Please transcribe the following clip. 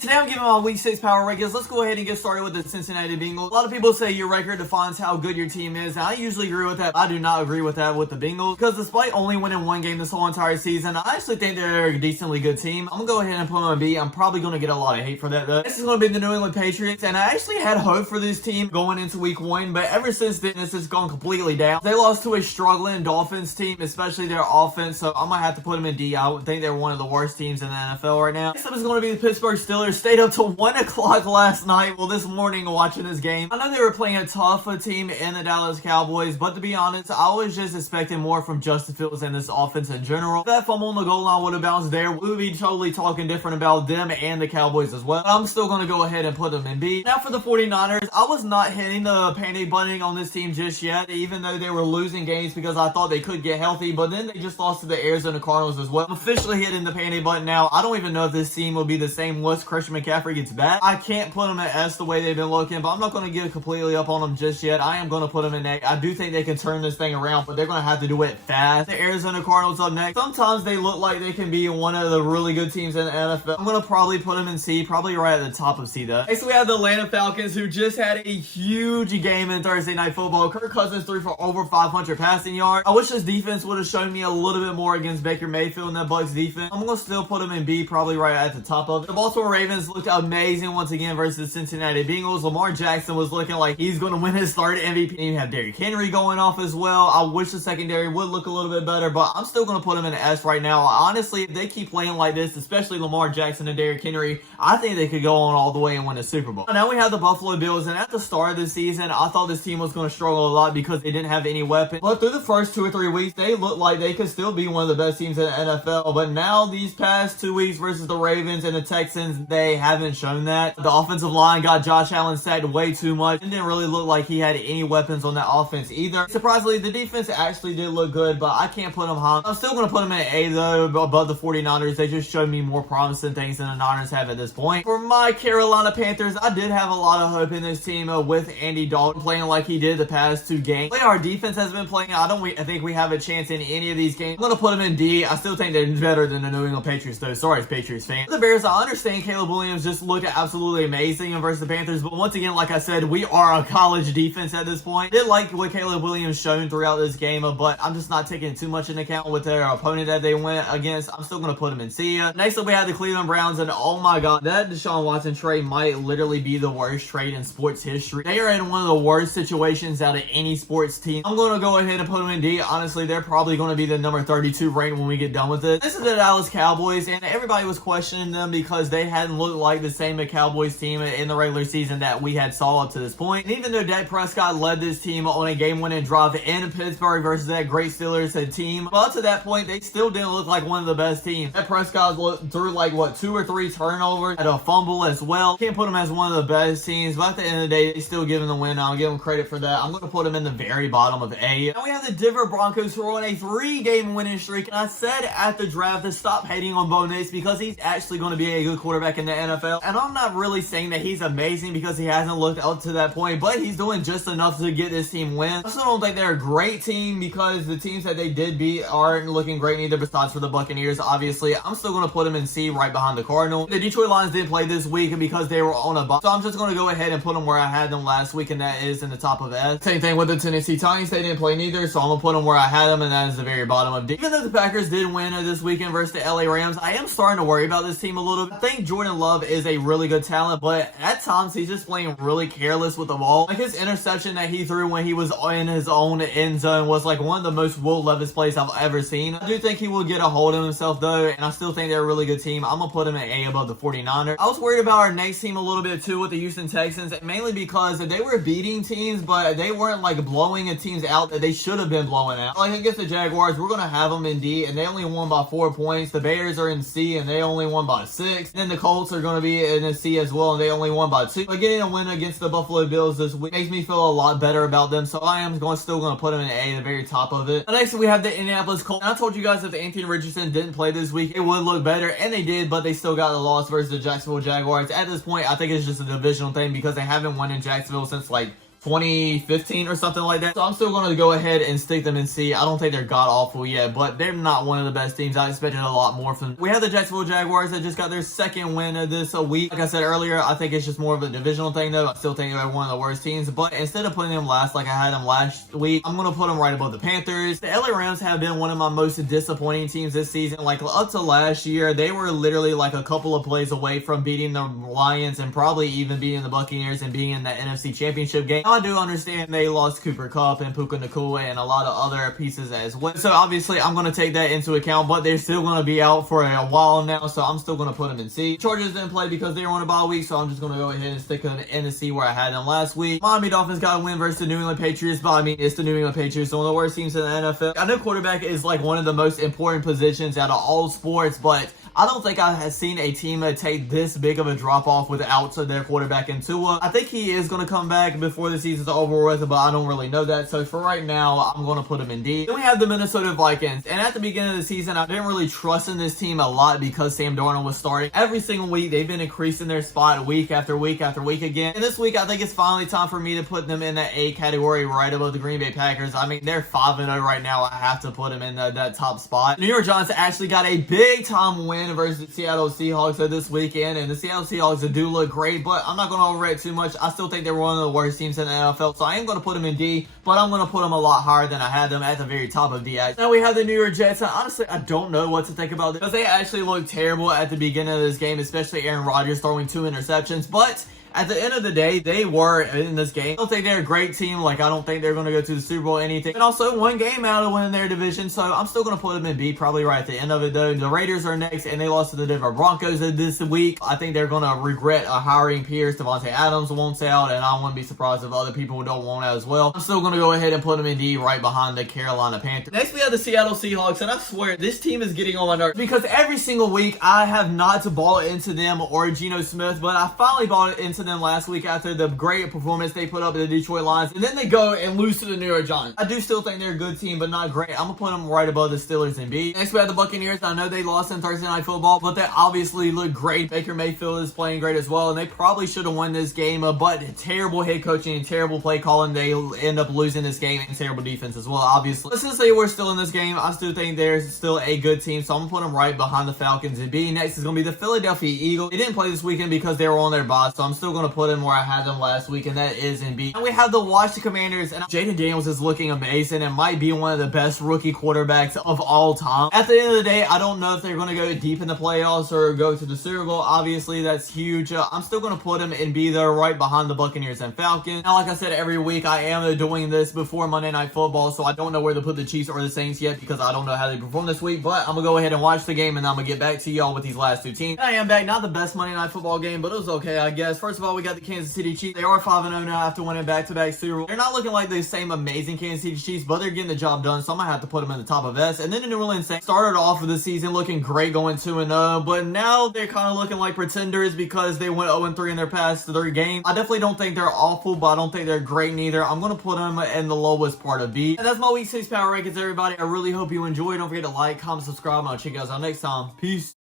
Today I'm giving my Week 6 power rankings. Let's go ahead and get started with the Cincinnati Bengals. A lot of people say your record defines how good your team is, and I usually agree with that. I do not agree with that with the Bengals, because despite only winning one game this whole entire season, I actually think they're a decently good team. I'm going to go ahead and put them on B. I'm probably going to get a lot of hate for that, though. This is going to be the New England Patriots, and I actually had hope for this team going into Week 1, but ever since then, this has gone completely down. They lost to a struggling Dolphins team, especially their offense, so I'm going to have to put them in D. I would think they're one of the worst teams in the NFL right now. Next up is going to be the Pittsburgh Steelers. Stayed up to 1 o'clock last night, well, this morning watching this game. I know they were playing a tough team in the Dallas Cowboys, but to be honest, I was just expecting more from Justin Fields and this offense in general. If that fumble on the goal line would have bounced there, we would be totally talking different about them and the Cowboys as well. I'm still going to go ahead and put them in B. Now for the 49ers, I was not hitting the panic button on this team just yet, even though they were losing games because I thought they could get healthy, but then they just lost to the Arizona Cardinals as well. I'm officially hitting the panic button now. I don't even know if this team will be the same once Christian McCaffrey gets back. I can't put them at S the way they've been looking, but I'm not going to give completely up on them just yet. I am going to put them in A. I do think they can turn this thing around, but they're going to have to do it fast. The Arizona Cardinals up next. Sometimes they look like they can be one of the really good teams in the NFL. I'm going to probably put them in C, probably right at the top of C though. Next we have the Atlanta Falcons, who just had a huge game in Thursday Night Football. Kirk Cousins threw for over 500 passing yards. I wish this defense would have shown me a little bit more against Baker Mayfield and that Bucs defense. I'm going to still put them in B, probably right at the top of it. The Baltimore Ravens looked amazing once again versus the Cincinnati Bengals. Lamar Jackson was looking like he's going to win his third MVP. And you have Derrick Henry going off as well. I wish the secondary would look a little bit better, but I'm still going to put him in an S right now. Honestly, if they keep playing like this, especially Lamar Jackson and Derrick Henry, I think they could go on all the way and win the Super Bowl. Now we have the Buffalo Bills, and at the start of the season, I thought this team was going to struggle a lot because they didn't have any weapons. But through the first 2 or 3 weeks, they looked like they could still be one of the best teams in the NFL. But now these past 2 weeks versus the Ravens and the Texans, they haven't shown that. The offensive line got Josh Allen sacked way too much. It didn't really look like he had any weapons on that offense either. Surprisingly, the defense actually did look good, but I can't put them high. I'm still going to put them in A though, above the 49ers. They just showed me more promising things than the Niners have at this point. For my Carolina Panthers, I did have a lot of hope in this team with Andy Dalton playing like he did the past 2 games. The way our defense has been playing, I think we have a chance in any of these games. I'm going to put them in D. I still think they're better than the New England Patriots though. Sorry, Patriots fans. The Bears, I understand Caleb Williams just looked absolutely amazing versus the Panthers, but once again, like I said, we are a college defense at this point. I did like what Caleb Williams shown throughout this game, but I'm just not taking too much into account with their opponent that they went against. I'm still going to put them in C. Next up, we have the Cleveland Browns, and oh my god, that Deshaun Watson trade might literally be the worst trade in sports history. They are in one of the worst situations out of any sports team. I'm going to go ahead and put them in D. Honestly, they're probably going to be the number 32 ranked when we get done with it. This is the Dallas Cowboys, and everybody was questioning them because they hadn't looked like the same Cowboys team in the regular season that we had saw up to this point. And even though Dak Prescott led this team on a game-winning drive in Pittsburgh versus that great Steelers team, but to that point, they still didn't look like one of the best teams. Dak Prescott threw like, 2 or 3 turnovers, had a fumble as well. Can't put them as one of the best teams, but at the end of the day, they still give them the win. I'll give them credit for that. I'm going to put them in the very bottom of A. Now we have the Denver Broncos, who are on a 3-game winning streak, and I said at the draft to stop hating on Bo Nix because he's actually going to be a good quarterback in the NFL, and I'm not really saying that he's amazing because he hasn't looked up to that point, but he's doing just enough to get this team win. I still don't think they're a great team because the teams that they did beat aren't looking great either, besides for the Buccaneers, obviously. I'm still going to put them in C, right behind the Cardinals. The Detroit Lions didn't play this week because they were on a bye, so I'm just going to go ahead and put them where I had them last week, and that is in the top of S. Same thing with the Tennessee Titans. They didn't play neither, so I'm going to put them where I had them, and that is the very bottom of D. Even though the Packers did win this weekend versus the LA Rams, I am starting to worry about this team a little bit. I think Jordan Love is a really good talent, but at times he's just playing really careless with the ball. Like his interception that he threw when he was in his own end zone was like one of the most Will Levis plays I've ever seen. I do think he will get a hold of himself though, and I still think they're a really good team. I'm gonna put him at A above the 49ers. I was worried about our next team a little bit too with the Houston Texans, mainly because they were beating teams, but they weren't like blowing teams out that they should have been blowing out. Like against the Jaguars, we're gonna have them in D, and they only won by 4 points. The Bears are in C, and they only won by 6. And then the Colts are gonna be in a C as well, and they only won by 2. But getting a win against the Buffalo Bills this week makes me feel a lot better about them, so I am still going to put them in A, the very top of it. Next, we have the Indianapolis Colts. And I told you guys if Anthony Richardson didn't play this week, it would look better, and they did, but they still got the loss versus the Jacksonville Jaguars. At this point, I think it's just a divisional thing because they haven't won in Jacksonville since like 2015 or something like that. So I'm still going to go ahead and stick them in C. I don't think they're god awful yet, but they're not one of the best teams. I expected a lot more from them. We have the Jacksonville Jaguars that just got their second win of this week. Like I said earlier, I think it's just more of a divisional thing though. I still think they're one of the worst teams, but instead of putting them last like I had them last week, I'm going to put them right above the Panthers. The LA Rams have been one of my most disappointing teams this season. Like up to last year, they were literally like a couple of plays away from beating the Lions and probably even beating the Buccaneers and being in the NFC Championship game. Now, I do understand they lost Cooper Kupp and Puka Nacua and a lot of other pieces as well. So obviously I'm going to take that into account, but they're still going to be out for a while now, so I'm still going to put them in C. Chargers didn't play because they were on a bye week, so I'm just going to go ahead and stick them in the C where I had them last week. Miami Dolphins got a win versus the New England Patriots, but I mean, it's the New England Patriots, so one of the worst teams in the NFL. I know quarterback is like one of the most important positions out of all sports, but I don't think I have seen a team take this big of a drop off without their quarterback in Tua. I think he is going to come back before the season's over with, but I don't really know that. So for right now, I'm going to put him in D. Then we have the Minnesota Vikings. And at the beginning of the season, I didn't really trust in this team a lot because Sam Darnold was starting. Every single week, they've been increasing their spot week after week after week again. And this week, I think it's finally time for me to put them in that A category right above the Green Bay Packers. I mean, they're 5-0 right now. I have to put them in that top spot. New York Giants actually got a big time win versus the Seattle Seahawks this weekend, and the Seattle Seahawks do look great, but I'm not going to overrate too much. I still think they're one of the worst teams in the NFL, so I am going to put them in D, but I'm going to put them a lot higher than I had them at the very top of D. Now we have the New York Jets, and honestly, I don't know what to think about this, because they actually looked terrible at the beginning of this game, especially Aaron Rodgers throwing 2 interceptions, but at the end of the day, they were in this game. I don't think they're a great team. Like, I don't think they're going to go to the Super Bowl or anything. And also, one game out of winning their division, so I'm still going to put them in B, probably right at the end of it, though. The Raiders are next, and they lost to the Denver Broncos this week. I think they're going to regret hiring Pierce. Devontae Adams wants out, and I wouldn't be surprised if other people don't want out as well. I'm still going to go ahead and put them in D, right behind the Carolina Panthers. Next, we have the Seattle Seahawks, and I swear, this team is getting on my nerves, because every single week, I have not bought into them or Geno Smith, but I finally bought into them last week after the great performance they put up in the Detroit Lions, and then they go and lose to the New York Giants. I do still think they're a good team, but not great. I'm gonna put them right above the Steelers in B. Next, we have the Buccaneers. I know they lost in Thursday Night Football, but they obviously look great. Baker Mayfield is playing great as well, and they probably should have won this game, but terrible head coaching and terrible play calling. They end up losing this game, and terrible defense as well, obviously. But since they were still in this game, I still think they're still a good team, so I'm gonna put them right behind the Falcons in B. Next is gonna be the Philadelphia Eagles. They didn't play this weekend because they were on their bye, so I'm still gonna put them where I had them last week, and that is in B. And we have the Washington Commanders, and Jaden Daniels is looking amazing and might be one of the best rookie quarterbacks of all time. At the end of the day, I don't know if they're going to go deep in the playoffs or go to the Super Bowl. Obviously, that's huge. I'm still going to put them in B there, right behind the Buccaneers and Falcons. Now, like I said, every week I am doing this before Monday Night Football, so I don't know where to put the Chiefs or the Saints yet because I don't know how they perform this week, but I'm going to go ahead and watch the game, and I'm going to get back to y'all with these last two teams. And I am back. Not the best Monday Night Football game, but it was okay, I guess. First of all, we got the Kansas City Chiefs. They are 5-0 now after winning back-to-back Super Bowl. They're not looking like the same amazing Kansas City Chiefs, but they're getting the job done, so I'm gonna have to put them in the top of S. And then the New Orleans Saints started off of the season looking great, going 2-0, but now they're kind of looking like pretenders because they went 0-3 in their past 3 games. I definitely don't think they're awful, but I don't think they're great neither. I'm gonna put them in the lowest part of B. And that's my Week 6 Power Rankings, everybody. I really hope you enjoyed. Don't forget to like, comment, subscribe, and I'll check you guys out next time. Peace.